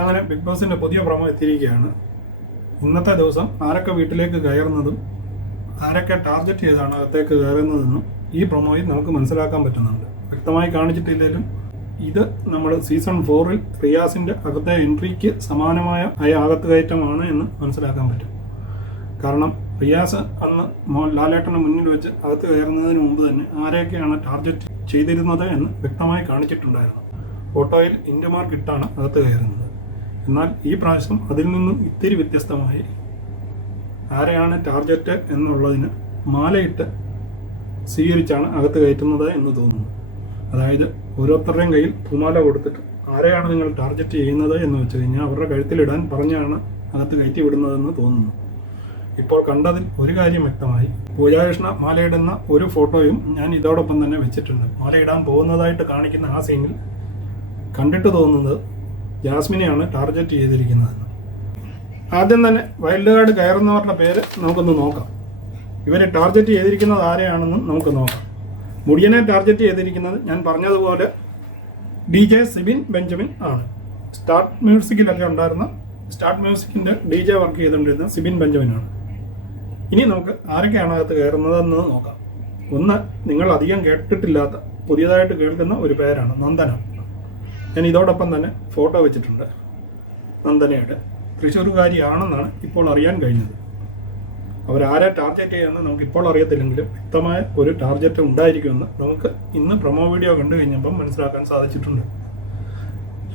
അങ്ങനെ ബിഗ് ബോസിൻ്റെ പുതിയ പ്രൊമോ എത്തിയിരിക്കുകയാണ്. ഇന്നത്തെ ദിവസം ആരൊക്കെ വീട്ടിലേക്ക് കയറുന്നതും ആരൊക്കെ ടാർഗറ്റ് ചെയ്താണ് അകത്തേക്ക് കയറുന്നതെന്നും ഈ പ്രൊമോയിൽ നമുക്ക് മനസ്സിലാക്കാൻ പറ്റുന്നുണ്ട്. വ്യക്തമായി കാണിച്ചിട്ടില്ലെങ്കിലും ഇത് നമ്മൾ സീസൺ 4-ൽ റിയാസിൻ്റെ അകത്തെ എൻട്രിക്ക് സമാനമായ അകത്ത് കയറ്റമാണ് എന്ന് മനസ്സിലാക്കാൻ പറ്റും. കാരണം റിയാസ് അന്ന് ലാലേട്ടന് മുന്നിൽ വെച്ച് അകത്ത് കയറുന്നതിന് മുമ്പ് തന്നെ ആരെയൊക്കെയാണ് ടാർഗറ്റ് ചെയ്തിരുന്നത് എന്ന് വ്യക്തമായി കാണിച്ചിട്ടുണ്ടായിരുന്നു. ഫോട്ടോയിൽ ഇന്ത്യ മാർക്ക് ഇട്ടാണ് അകത്ത് കയറുന്നത്. എന്നാൽ ഈ പ്രാവശ്യം അതിൽ നിന്നും ഇത്തിരി വ്യത്യസ്തമായി ആരെയാണ് ടാർഗറ്റ് എന്നുള്ളതിന് മാലയിട്ട് സ്വീകരിച്ചാണ് അകത്ത് കയറ്റുന്നത് എന്ന് തോന്നുന്നു. അതായത് ഓരോരുത്തരുടെയും കയ്യിൽ പൂമാല കൊടുത്തിട്ട് ആരെയാണ് നിങ്ങൾ ടാർഗറ്റ് ചെയ്യുന്നത് എന്ന് വെച്ച് കഴിഞ്ഞാൽ അവരുടെ കഴുത്തിലിടാൻ പറഞ്ഞാണ് അകത്ത് കയറ്റി വിടുന്നതെന്ന് തോന്നുന്നു. ഇപ്പോൾ കണ്ടതിൽ ഒരു കാര്യം വ്യക്തമായി. പൂജാകൃഷ്ണ മാലയിടുന്ന ഒരു ഫോട്ടോയും ഞാൻ ഇതോടൊപ്പം തന്നെ വെച്ചിട്ടുണ്ട്. മാലയിടാൻ പോകുന്നതായിട്ട് കാണിക്കുന്ന ആ സീനിൽ കണ്ടിട്ട് തോന്നുന്നത് ജാസ്മിനെയാണ് ടാർഗറ്റ് ചെയ്തിരിക്കുന്നതെന്ന്. ആദ്യം തന്നെ വൈൽഡ് കാർഡ് കയറുന്നവരുടെ പേര് നമുക്കൊന്ന് നോക്കാം. ഇവരെ ടാർഗറ്റ് ചെയ്തിരിക്കുന്നത് ആരെയാണെന്നും നമുക്ക് നോക്കാം. മുടിയനെ ടാർഗറ്റ് ചെയ്തിരിക്കുന്നത് ഞാൻ പറഞ്ഞതുപോലെ DJ സിബിൻ ബെഞ്ചമിൻ ആണ്. സ്റ്റാർട്ട് മ്യൂസിക്കിലൊക്കെ ഉണ്ടായിരുന്ന സ്റ്റാർട്ട് മ്യൂസിക്കിൻ്റെ DJ വർക്ക് ചെയ്തുകൊണ്ടിരുന്ന സിബിൻ ബെഞ്ചമിനാണ്. ഇനി നമുക്ക് ആരൊക്കെയാണ് അകത്ത് കയറുന്നതെന്ന് നോക്കാം. ഒന്ന്, നിങ്ങൾ അധികം കേട്ടിട്ടില്ലാത്ത പുതിയതായിട്ട് കേൾക്കുന്ന ഒരു പേരാണ് നന്ദന. ഞാൻ ഇതോടൊപ്പം തന്നെ ഫോട്ടോ വെച്ചിട്ടുണ്ട്. നന്ദനയുടെ തൃശ്ശൂർകാരിയാണെന്നാണ് ഇപ്പോൾ അറിയാൻ കഴിഞ്ഞത്. അവരാരെ ടാർഗറ്റ് ചെയ്യുമെന്ന് നമുക്ക് ഇപ്പോൾ അറിയത്തില്ലെങ്കിലും വ്യക്തമായ ഒരു ടാർഗറ്റ് ഉണ്ടായിരിക്കുമെന്ന് നമുക്ക് ഇന്ന് പ്രൊമോ വീഡിയോ കണ്ടു കഴിഞ്ഞപ്പം മനസ്സിലാക്കാൻ സാധിച്ചിട്ടുണ്ട്.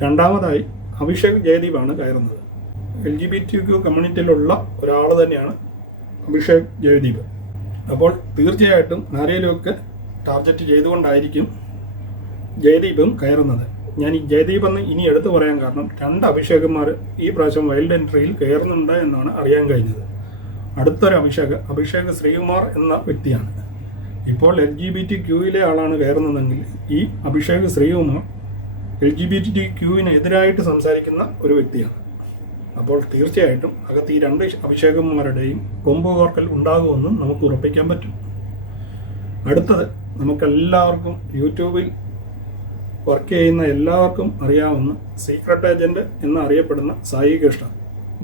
രണ്ടാമതായി അഭിഷേക് ജയദീപാണ് കയറുന്നത്. LGBTQ കമ്മ്യൂണിറ്റിയിലുള്ള ഒരാൾ തന്നെയാണ് അഭിഷേക് ജയദീപ്. അപ്പോൾ തീർച്ചയായിട്ടും ആരെയിലുമൊക്കെ ടാർഗറ്റ് ചെയ്തുകൊണ്ടായിരിക്കും ജയദീപും കയറുന്നത്. ഞാൻ ഈ ജയദീപ് എന്ന് ഇനി എടുത്തു പറയാൻ കാരണം 2 അഭിഷേകന്മാർ ഈ പ്രാവശ്യം വൈൽഡ് എൻട്രിയിൽ കയറുന്നുണ്ട് എന്നാണ് അറിയാൻ കഴിഞ്ഞത്. അടുത്തൊരു അഭിഷേക് ശ്രീകുമാർ എന്ന വ്യക്തിയാണ്. ഇപ്പോൾ LGBTQയിലെ ആളാണ് കയറുന്നതെങ്കിൽ ഈ അഭിഷേക് ശ്രീകുമാർ LGBTQവിന് എതിരായിട്ട് സംസാരിക്കുന്ന ഒരു വ്യക്തിയാണ്. അപ്പോൾ തീർച്ചയായിട്ടും അകത്ത് ഈ 2 അഭിഷേകന്മാരുടെയും കൊമ്പ് കോർക്കൽ ഉണ്ടാകുമെന്നും നമുക്ക് ഉറപ്പിക്കാൻ പറ്റും. അടുത്തത്, നമുക്കെല്ലാവർക്കും യൂട്യൂബിൽ വർക്ക് ചെയ്യുന്ന എല്ലാവർക്കും അറിയാവുന്ന സീക്രട്ട് ഏജന്റ് എന്നറിയപ്പെടുന്ന സായി കൃഷ്ണ.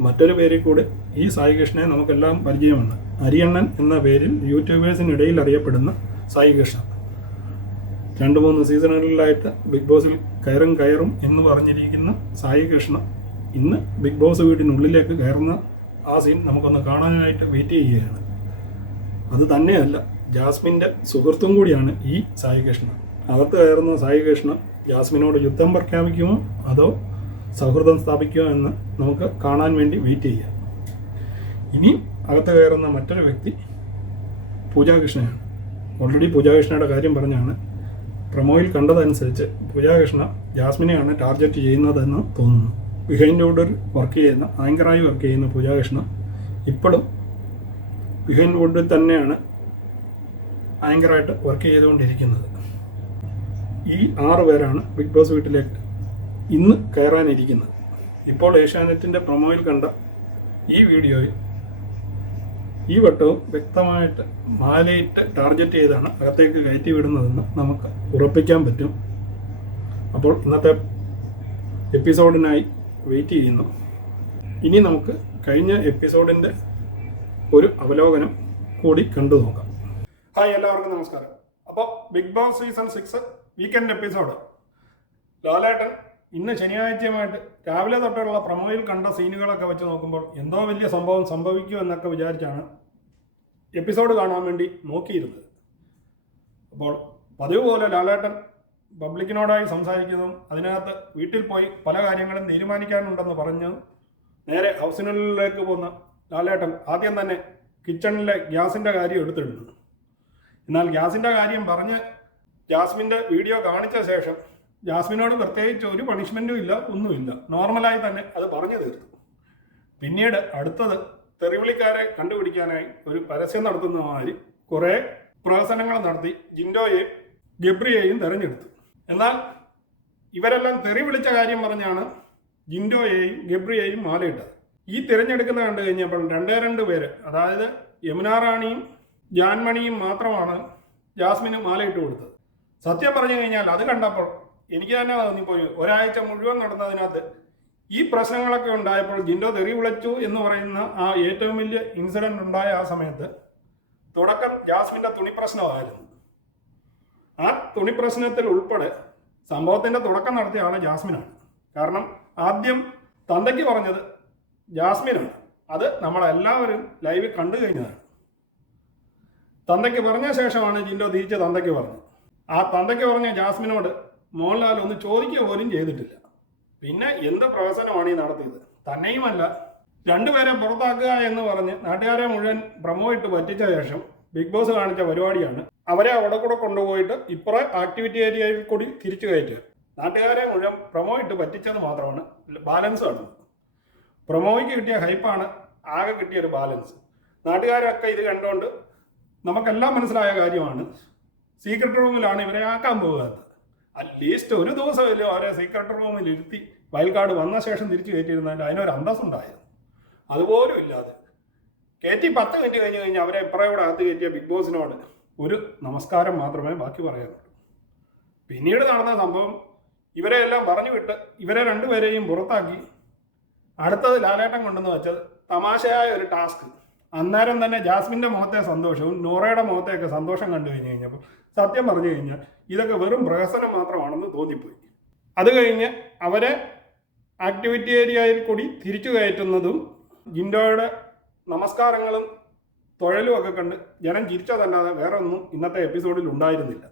മറ്റൊരു പേരിൽ കൂടെ ഈ സായി കൃഷ്ണയെ നമുക്കെല്ലാം പരിചയമാണ്. അരിയണ്ണൻ എന്ന പേരിൽ യൂട്യൂബേഴ്സിനിടയിൽ അറിയപ്പെടുന്ന സായി കൃഷ്ണ 2-3 സീസണുകളിലായിട്ട് ബിഗ് ബോസിൽ കയറും എന്ന് പറഞ്ഞിരിക്കുന്ന സായി കൃഷ്ണ ഇന്ന് ബിഗ് ബോസ് വീടിനുള്ളിലേക്ക് കയറുന്ന ആ സീൻ നമുക്കൊന്ന് കാണാനായിട്ട് വെയിറ്റ് ചെയ്യുകയാണ്. അത് തന്നെയല്ല, ജാസ്മിൻ്റെ സുഹൃത്തും കൂടിയാണ് ഈ സായി കൃഷ്ണ. അകത്ത് കയറുന്ന സായി കൃഷ്ണ ജാസ്മിനോട് യുദ്ധം പ്രഖ്യാപിക്കുമോ അതോ സൗഹൃദം സ്ഥാപിക്കുമോ എന്ന് നമുക്ക് കാണാൻ വേണ്ടി വെയിറ്റ് ചെയ്യാം. ഇനി അകത്ത് കയറുന്ന മറ്റൊരു വ്യക്തി പൂജാകൃഷ്ണയാണ്. ഓൾറെഡി പൂജാകൃഷ്ണയുടെ കാര്യം പറഞ്ഞാണ്. പ്രൊമോയിൽ കണ്ടതനുസരിച്ച് പൂജാകൃഷ്ണ ജാസ്മിനെയാണ് ടാർഗറ്റ് ചെയ്യുന്നതെന്ന് തോന്നുന്നു. ബിഹൈൻഡ് വുഡിൽ വർക്ക് ചെയ്യുന്ന ആങ്കറായി വർക്ക് ചെയ്യുന്ന പൂജാകൃഷ്ണ ഇപ്പോഴും ബിഹൈൻഡ് വുഡിൽ തന്നെയാണ് ആങ്കറായിട്ട് വർക്ക് ചെയ്തുകൊണ്ടിരിക്കുന്നത്. ഈ 6 പേരാണ് ബിഗ് ബോസ് വീട്ടിലേക്ക് ഇന്ന് കയറാനിരിക്കുന്നത്. ഇപ്പോൾ ഏഷ്യാനെറ്റിൻ്റെ പ്രൊമോയിൽ കണ്ട ഈ വീഡിയോയിൽ ഈ വട്ടവും വ്യക്തമായിട്ട് മാലയിട്ട് ടാർഗറ്റ് ചെയ്താണ് അകത്തേക്ക് കയറ്റി വിടുന്നതെന്ന് നമുക്ക് ഉറപ്പിക്കാൻ പറ്റും. അപ്പോൾ ഇന്നത്തെ എപ്പിസോഡിനായി വെയിറ്റ് ചെയ്യുന്നു. ഇനി നമുക്ക് കഴിഞ്ഞ എപ്പിസോഡിൻ്റെ ഒരു അവലോകനം കൂടി കണ്ടു നോക്കാം. ഹായ്, എല്ലാവർക്കും നമസ്കാരം. അപ്പോൾ Bigg Boss season 6 weekend episode. ലാലേട്ടൻ ഇന്ന് ശനിയാഴ്ചയുമായിട്ട് രാവിലെ തൊട്ടുള്ള പ്രൊമോയിൽ കണ്ട സീനുകളൊക്കെ വെച്ച് നോക്കുമ്പോൾ എന്തോ വലിയ സംഭവം സംഭവിക്കുമെന്നൊക്കെ വിചാരിച്ചാണ് എപ്പിസോഡ് കാണാൻ വേണ്ടി നോക്കിയിരുന്നത്. അപ്പോൾ പതിവ് പോലെ ലാലേട്ടൻ പബ്ലിക്കിനോടായി സംസാരിക്കുന്നതും അതിനകത്ത് വീട്ടിൽ പോയി പല കാര്യങ്ങളും തീരുമാനിക്കാനുണ്ടെന്ന് പറഞ്ഞ് നേരെ ഹൗസിനുള്ളിലേക്ക് പോകുന്ന ലാലേട്ടൻ ആദ്യം തന്നെ കിച്ചണിലെ ഗ്യാസിൻ്റെ കാര്യം എടുത്തിടുന്നു. എന്നാൽ ഗ്യാസിൻ്റെ കാര്യം പറഞ്ഞ് ജാസ്മിൻ്റെ വീഡിയോ കാണിച്ച ശേഷം ജാസ്മിനോട് പ്രത്യേകിച്ച് ഒരു പണിഷ്മെൻറ്റും ഇല്ല, ഒന്നുമില്ല. നോർമലായി തന്നെ അത് പറഞ്ഞു തീർത്തു. പിന്നീട് അടുത്തത് തെറിവിളിക്കാരെ കണ്ടുപിടിക്കാനായി ഒരു പരസ്യം നടത്തുന്ന മാതിരി കുറേ പ്രഹസനങ്ങൾ നടത്തി ജിൻഡോയെയും ഗബ്രിയെയും തെരഞ്ഞെടുത്തു. എന്നാൽ ഇവരെല്ലാം തെറി വിളിച്ച കാര്യം പറഞ്ഞാണ് ജിൻഡോയെയും ഗബ്രിയെയും മാലയിട്ടത്. ഈ തിരഞ്ഞെടുക്കുന്ന കണ്ടു കഴിഞ്ഞപ്പോൾ 2 പേര്, അതായത് യമുന റാണിയും ജാൻമണിയും മാത്രമാണ് ജാസ്മിന് മാലയിട്ട് കൊടുത്തത്. സത്യം പറഞ്ഞു കഴിഞ്ഞാൽ അത് കണ്ടപ്പോൾ എനിക്ക് തന്നെ തോന്നിപ്പോയി, ഒരാഴ്ച മുഴുവൻ നടന്നതിനകത്ത് ഈ പ്രശ്നങ്ങളൊക്കെ ഉണ്ടായപ്പോൾ ജിൻഡോ തെറി വിളിച്ചു എന്ന് പറയുന്ന ആ ഏറ്റവും വലിയ ഇൻസിഡന്റ് ഉണ്ടായ ആ സമയത്ത് തുടക്കം ജാസ്മിന്റെ തുണി പ്രശ്നമായിരുന്നു. ആ തുണി പ്രശ്നത്തിൽ ഉൾപ്പെടെ സംഭവത്തിന്റെ തുടക്കം നടത്തിയ ആള് ജാസ്മിനാണ്. കാരണം ആദ്യം തന്തയ്ക്ക് പറഞ്ഞത് ജാസ്മിനാണ്. അത് നമ്മളെല്ലാവരും ലൈവിൽ കണ്ടു കഴിഞ്ഞതാണ്. തന്തയ്ക്ക് പറഞ്ഞ ശേഷമാണ് ജിൻഡോ തിരിച്ച് തന്തയ്ക്ക് പറഞ്ഞത്. ആ തന്തയ്ക്ക് പറഞ്ഞ ജാസ്മിനോട് മോഹൻലാൽ ഒന്ന് ചോദിക്കുക പോലും ചെയ്തിട്ടില്ല. പിന്നെ എന്ത് പ്രവർത്തനമാണ് ഈ നടത്തിയത്? തന്നെയുമല്ല, രണ്ടുപേരെ പുറത്താക്കുക എന്ന് പറഞ്ഞ് നാട്ടുകാരെ മുഴുവൻ പ്രമോ ഇട്ട് പറ്റിച്ച ശേഷം ബിഗ് ബോസ് കാണിച്ച പരിപാടിയാണ് അവരെ അവിടെ കൂടെ കൊണ്ടുപോയിട്ട് ഇപ്പുറ ആക്ടിവിറ്റി ഏരിയയിൽ കൂടി തിരിച്ചു കയറ്റുക. നാട്ടുകാരെ മുഴുവൻ പ്രമോ ഇട്ട് പറ്റിച്ചത് മാത്രമാണ് ബാലൻസ് കാണുന്നത്. പ്രമോയ്ക്ക് കിട്ടിയ ഹൈപ്പാണ് ആകെ കിട്ടിയൊരു ബാലൻസ്. നാട്ടുകാരൊക്കെ ഇത് കണ്ടുകൊണ്ട് നമുക്കെല്ലാം മനസ്സിലായ കാര്യമാണ് സീക്രട്ട് റൂമിലാണ് ഇവരെ ആക്കാൻ പോകുന്നത്. അറ്റ്ലീസ്റ്റ് ഒരു ദിവസമല്ലോ അവരെ സീക്രട്ട് റൂമിൽ ഇരുത്തി വയൽക്കാട് വന്ന ശേഷം തിരിച്ചു കയറ്റിയിരുന്നാൽ അതിനൊരു അന്തസ്സുണ്ടായിരുന്നു. അതുപോലും ഇല്ലാതെ കയറ്റി 10 മിനിറ്റ് കഴിഞ്ഞ് കഴിഞ്ഞാൽ അവരെ ഇപ്പറേ കൂടെ അകത്ത് കയറ്റിയ ബിഗ് ബോസിനോട് ഒരു നമസ്കാരം മാത്രമേ ബാക്കി പറയാനുള്ളൂ. പിന്നീട് നടന്ന സംഭവം ഇവരെ എല്ലാം പറഞ്ഞു വിട്ട് ഇവരെ രണ്ടുപേരെയും പുറത്താക്കി അടുത്തത് ലാലേട്ടൻ കൊണ്ടെന്ന് വെച്ചത് തമാശയായ ഒരു ടാസ്ക്. അന്നേരം തന്നെ ജാസ്മിന്റെ മുഖത്തെ സന്തോഷവും നോറയുടെ മുഖത്തെയൊക്കെ സന്തോഷം കണ്ടു കഴിഞ്ഞ് കഴിഞ്ഞപ്പോൾ സത്യം പറഞ്ഞു കഴിഞ്ഞാൽ ഇതൊക്കെ വെറും പ്രഹസനം മാത്രമാണെന്ന് തോന്നിപ്പോയി. അത് കഴിഞ്ഞ് അവരെ ആക്ടിവിറ്റി ഏരിയയിൽ കൂടി തിരിച്ചു കയറ്റുന്നതും ജിൻഡോയുടെ നമസ്കാരങ്ങളും തൊഴലും ഒക്കെ കണ്ട് ജനം ചിരിച്ചതല്ലാതെ വേറെ ഒന്നും ഇന്നത്തെ എപ്പിസോഡിൽ ഉണ്ടായിരുന്നില്ല.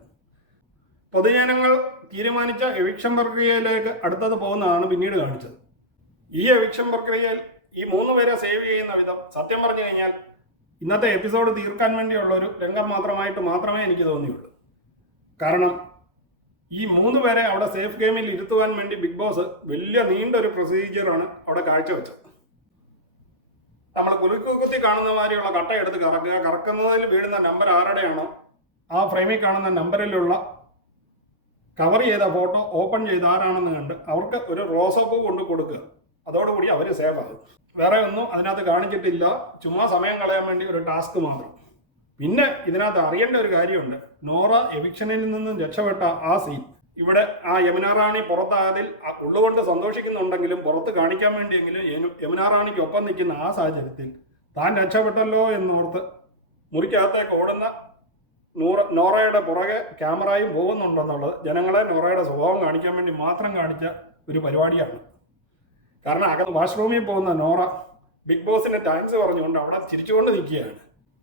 പൊതുജനങ്ങൾ തീരുമാനിച്ച എവിക്ഷൻ പ്രക്രിയയിലേക്ക് അടുത്തത് പോകുന്നതാണ് പിന്നീട് കാണിച്ചത്. ഈ എവിക്ഷൻ പ്രക്രിയയിൽ ഈ 3 പേരെ സേവ് ചെയ്യുന്ന വിധം സത്യം പറഞ്ഞു കഴിഞ്ഞാൽ ഇന്നത്തെ എപ്പിസോഡ് തീർക്കാൻ വേണ്ടിയുള്ള ഒരു രംഗം മാത്രമേ എനിക്ക് തോന്നിയുള്ളൂ. കാരണം ഈ 3 പേരെ അവിടെ സേഫ് ഗെയിമിൽ ഇരുത്തുവാൻ വേണ്ടി ബിഗ് ബോസ് വലിയ നീണ്ടൊരു പ്രൊസീജിയറാണ് അവിടെ കാഴ്ചവെച്ചത്. നമ്മൾ കുലുക്കുത്തി കാണുന്ന മാതിരിയുള്ള കട്ടയെടുത്ത് കറക്കുക, കറക്കുന്നതിൽ വീഴുന്ന നമ്പർ ആരുടെയാണോ ആ ഫ്രെയിമിൽ കാണുന്ന നമ്പറിലുള്ള കവർ ചെയ്ത ഫോട്ടോ ഓപ്പൺ ചെയ്ത് ആരാണെന്ന് കണ്ട് അവർക്ക് ഒരു റോസപ്പൂ കൊണ്ട് കൊടുക്കുക. അതോടുകൂടി അവർ സേവ് ആകും. വേറെ ഒന്നും അതിനകത്ത് കാണിച്ചിട്ടില്ല. ചുമ്മാ സമയം കളയാൻ വേണ്ടി ഒരു ടാസ്ക് മാത്രം. പിന്നെ ഇതിനകത്ത് അറിയേണ്ട ഒരു കാര്യമുണ്ട്. നോറ എവിക്ഷനിൽ നിന്നും രക്ഷപ്പെട്ട ആ സീൻ ഇവിടെ ആ യമുന റാണി പുറത്തായതിൽ ഉള്ളുകൊണ്ട് സന്തോഷിക്കുന്നുണ്ടെങ്കിലും പുറത്ത് കാണിക്കാൻ വേണ്ടിയെങ്കിലും യമുന റാണിക്ക് ഒപ്പം നിൽക്കുന്ന ആ സാഹചര്യത്തിൽ താൻ രക്ഷപ്പെട്ടല്ലോ എന്നോർത്ത് മുറിക്കകത്തേക്ക് ഓടുന്ന നോറയുടെ പുറകെ ക്യാമറയും പോകുന്നുണ്ടെന്നുള്ളത് ജനങ്ങളെ നോറയുടെ സ്വഭാവം കാണിക്കാൻ വേണ്ടി മാത്രം കാണിച്ച ഒരു പരിപാടിയാണ്. കാരണം അകത്ത് വാഷ്റൂമിൽ പോകുന്ന നോറ ബിഗ് ബോസിന്റെ താങ്ക്സ് പറഞ്ഞുകൊണ്ട് അവിടെ ചിരിച്ചുകൊണ്ട് നിൽക്കുകയാണ്.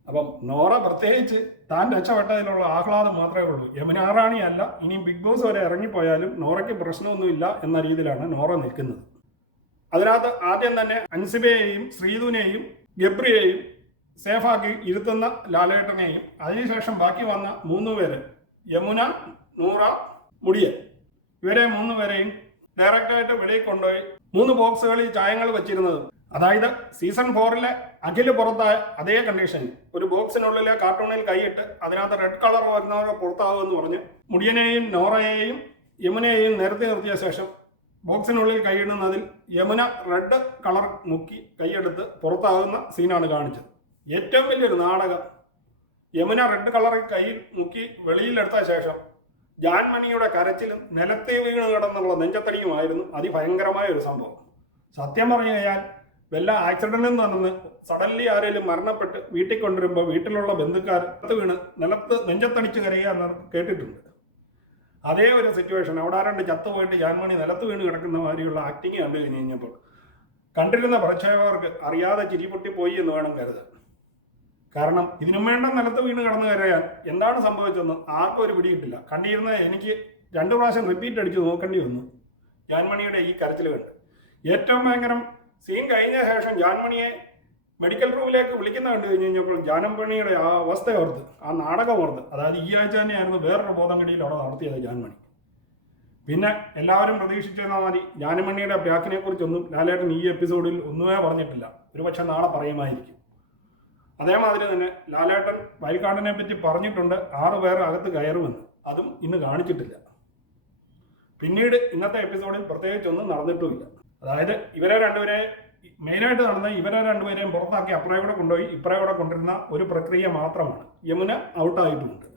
അപ്പം നോറ പ്രത്യേകിച്ച് താൻ രക്ഷപ്പെട്ടതിലുള്ള ആഹ്ലാദം മാത്രമേ ഉള്ളൂ. യമുന റാണി അല്ല, ഇനിയും ബിഗ് ബോസ് വരെ ഇറങ്ങിപ്പോയാലും നോറയ്ക്ക് പ്രശ്നമൊന്നുമില്ല എന്ന രീതിയിലാണ് നോറ നിൽക്കുന്നത്. അതിനകത്ത് ആദ്യം തന്നെ അൻസിബയെയും ശ്രീധുവിനെയും ഗബ്രിയെയും സേഫാക്കി ഇരുത്തുന്ന ലാലേട്ടനെയും അതിനുശേഷം ബാക്കി വന്ന 3 പേര് യമുന, നൂറ, മുടിയൻ, ഇവരെ 3 പേരെയും ഡയറക്റ്റായിട്ട് വെളിയിൽ കൊണ്ടുപോയി 3 ബോക്സുകളിൽ ചായങ്ങൾ വെച്ചിരുന്നത്. അതായത് സീസൺ 4 അഖില് പുറത്തായ അതേ കണ്ടീഷനിൽ ഒരു ബോക്സിനുള്ളിലെ കാർട്ടൂണിൽ കൈയിട്ട് അതിനകത്ത് റെഡ് കളർ വരുന്നവരെ പുറത്താകുമെന്ന് പറഞ്ഞ് മുടിയനെയും നോറയെയും യമുനയെയും നിരത്തി നിർത്തിയ ശേഷം ബോക്സിനുള്ളിൽ കൈയിടുന്നതിൽ യമുന റെഡ് കളർ മുക്കി കൈയെടുത്ത് പുറത്താകുന്ന സീനാണ് കാണിച്ചത്. ഏറ്റവും വലിയൊരു നാടകം. യമുന റെഡ് കളറിൽ കയ്യിൽ മുക്കി വെളിയിലെടുത്ത ശേഷം ജാൻമണിയുടെ കരച്ചിലും നിലത്തെ വീണ് കിടന്നുള്ള നെഞ്ചത്തടിയുമായിരുന്നു അതിഭയങ്കരമായ ഒരു സംഭവം. സത്യം പറഞ്ഞു കഴിഞ്ഞാൽ വല്ല ആക്സിഡന്റിൽ നടന്ന് സഡൻലി ആരെങ്കിലും മരണപ്പെട്ട് വീട്ടിൽ കൊണ്ടുവരുമ്പോൾ വീട്ടിലുള്ള ബന്ധുക്കാർ വീണ് നിലത്ത് നെഞ്ചത്തടിച്ച് കരയുക എന്ന് കേട്ടിട്ടുണ്ട്. അതേ ഒരു സിറ്റുവേഷൻ അവിടെ ആരാണ്ട് ചത്തുപോയിട്ട് ജാൻമണി നിലത്ത് വീണ് കിടക്കുന്ന മാതിരിയുള്ള ആക്ടിങ് കണ്ടു കഴിഞ്ഞ് കഴിഞ്ഞപ്പോൾ കണ്ടിരുന്ന പ്രേക്ഷകർക്ക് അറിയാതെ ചിരിപൊട്ടിപ്പോയി എന്ന് വേണം കരുതാൻ. കാരണം ഇതിനും വേണ്ട നിലത്ത് വീണ് കിടന്ന് കരയാൻ എന്താണ് സംഭവിച്ചതെന്ന് ആർക്കും ഒരു പിടിയിട്ടില്ല. കണ്ടിരുന്ന എനിക്ക് 2 പ്രാവശ്യം റിപ്പീറ്റ് അടിച്ച് നോക്കേണ്ടി വന്നു ജാൻമണിയുടെ ഈ കരച്ചിൽ കണ്ട്. ഏറ്റവും ഭയങ്കരം സീൻ കഴിഞ്ഞ ശേഷം ജാൻമണിയെ മെഡിക്കൽ റൂമിലേക്ക് വിളിക്കുന്ന കണ്ടു കഴിഞ്ഞ് കഴിഞ്ഞപ്പോൾ ജാൻമണിയുടെ ആ അവസ്ഥ ഓർത്ത്, ആ നാടകം ഓർത്ത്, അതായത് ഈ ആഴ്ച തന്നെയായിരുന്നു വേറൊരു ബോധംകടിയിൽ അവിടെ നടത്തിയത് ജാൻമണി. പിന്നെ എല്ലാവരും പ്രതീക്ഷിച്ചിരുന്ന മാതിരി ജാൻമണിയുടെ ബാക്കിനെ കുറിച്ചൊന്നും ലാലേട്ടൻ ഈ എപ്പിസോഡിൽ ഒന്നുമേ പറഞ്ഞിട്ടില്ല. ഒരുപക്ഷെ നാളെ പറയുമായിരിക്കും. അതേമാതിരി തന്നെ ലാലേട്ടൻ വയൽക്കാടിനെ പറ്റി പറഞ്ഞിട്ടുണ്ട് 6 പേർ അകത്ത് കയറുമെന്ന്. അതും ഇന്ന് കാണിച്ചിട്ടില്ല. പിന്നീട് ഇന്നത്തെ എപ്പിസോഡിൽ പ്രത്യേകിച്ചൊന്നും നടന്നിട്ടുമില്ല. അതായത് ഇവരെ രണ്ടുപേരെ മെയിനായിട്ട് നടന്ന ഇവരെ രണ്ടുപേരെയും പുറത്താക്കി അപ്പുറേ കൂടെ കൊണ്ടുപോയി ഇപ്പുറേ കൂടെ കൊണ്ടിരുന്ന ഒരു പ്രക്രിയ മാത്രമാണ്. യമുന ഔട്ടായിട്ടുമുണ്ട്.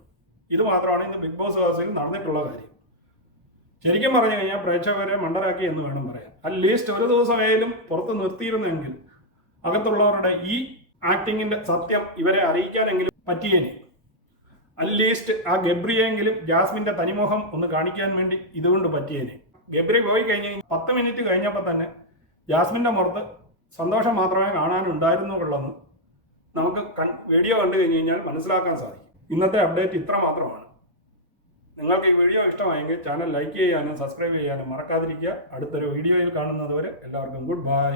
ഇത് മാത്രമാണ് ഇന്ന് ബിഗ് ബോസ് ഹൗസിൽ നടന്നിട്ടുള്ള കാര്യം. ശരിക്കും പറഞ്ഞു കഴിഞ്ഞാൽ പ്രേക്ഷകരെ മണ്ടരാക്കി എന്ന് വേണം പറയാൻ. അറ്റ്ലീസ്റ്റ് ഒരു ദിവസമായാലും പുറത്ത് നിർത്തിയിരുന്നെങ്കിൽ അകത്തുള്ളവരുടെ ഈ ആക്ടിങ്ങിന്റെ സത്യം ഇവരെ അറിയിക്കാനെങ്കിലും പറ്റിയേനെ. അറ്റ്ലീസ്റ്റ് ആ ഗബ്രിയെങ്കിലും ജാസ്മിന്റെ തനിമുഖം ഒന്ന് കാണിക്കാൻ വേണ്ടി ഇതുകൊണ്ട് പറ്റിയേനെ. ഗബ്രി പോയി കഴിഞ്ഞ് 10 മിനിറ്റ് കഴിഞ്ഞപ്പോൾ തന്നെ ജാസ്മിന്റെ മുഖത്ത് സന്തോഷം മാത്രമേ കാണാനുണ്ടായിരുന്നുള്ളെന്ന് നമുക്ക് വീഡിയോ കണ്ടു കഴിഞ്ഞ് കഴിഞ്ഞാൽ മനസ്സിലാക്കാൻ സാധിക്കും. ഇന്നത്തെ അപ്ഡേറ്റ് ഇത്ര മാത്രമാണ്. നിങ്ങൾക്ക് ഈ വീഡിയോ ഇഷ്ടമായെങ്കിൽ ചാനൽ ലൈക്ക് ചെയ്യാനും സബ്സ്ക്രൈബ് ചെയ്യാനും മറക്കാതിരിക്കുക. അടുത്തൊരു വീഡിയോയിൽ കാണുന്നതുവരെ എല്ലാവർക്കും ഗുഡ് ബൈ.